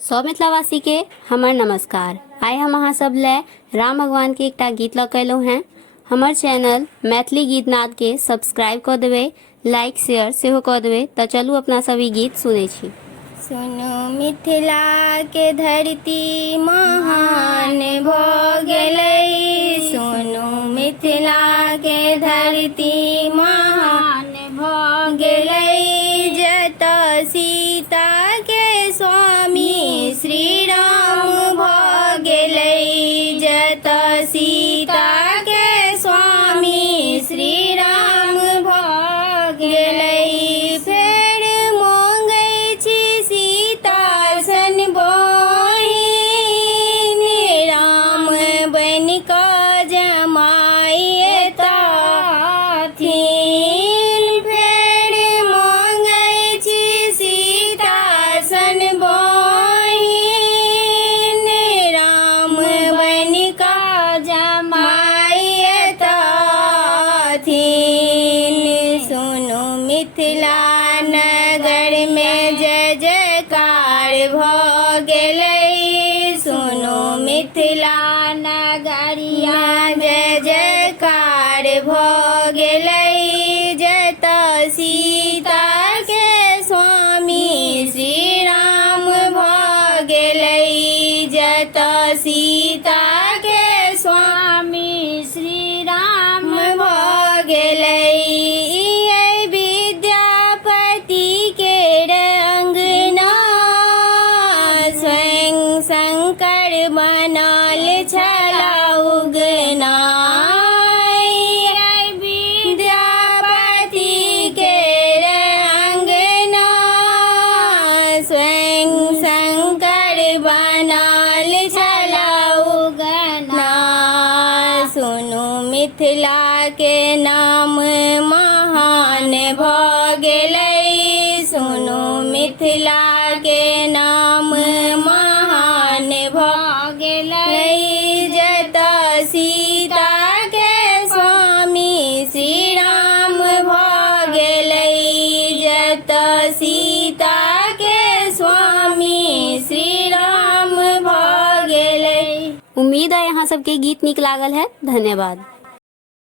सौ मिथिलावासी के हमर नमस्कार। आइ हम अहाँ सब ले राम भगवान के एकटा गीत लऽ कएलहुँ हैं। हमर चैनल मैथिली गीतनाद के सब्सक्राइब कऽ देबै, लाइक शेयर सेहो कऽ देबै। तऽ चलू अपना सब ई गीत सुनै छी। सुनो मिथिला के धरती महान भऽ गेलै, सुनो मिथिला के धरती महान भऽ गेलै। जतऽ सीता के स्वामी श्री राम भऽ गेलै, जतऽ सीता के स्वामी श्री राम भऽ गेलै। फेर मांगै छी सीता सन बहिन, राम बनि कऽ जमाई एतथिन। फेर मांगै छी सीता सन बहिन, राम बनि कऽ जमाई एतथिन। सुनो मिथिला नगर में जय जयकार भऽ गेलै, सुनो मिथिला नगरिया जय जयकार भऽ गेलै। जतऽ सीता के स्वामी श्री राम भऽ गेलै, जतऽ सीता के स्वामी श्री राम भऽ गेलै। ई विद्यापति के अंगना स्वयं शंकर बनल छला उगना। विद्यापति के अंगना स्वयं शंकर बनल छला उगना। सुनो मिथिला के नाम महान भऽ गेलै, सुनो मिथिला के नाम महान भऽ गेलै। जतऽ सीता के स्वामी श्री राम भऽ गेलै, जतऽ सीता के स्वामी श्री राम भऽ गेलै। उम्मीद है यहाँ सबके गीत नीक लागल है। धन्यवाद।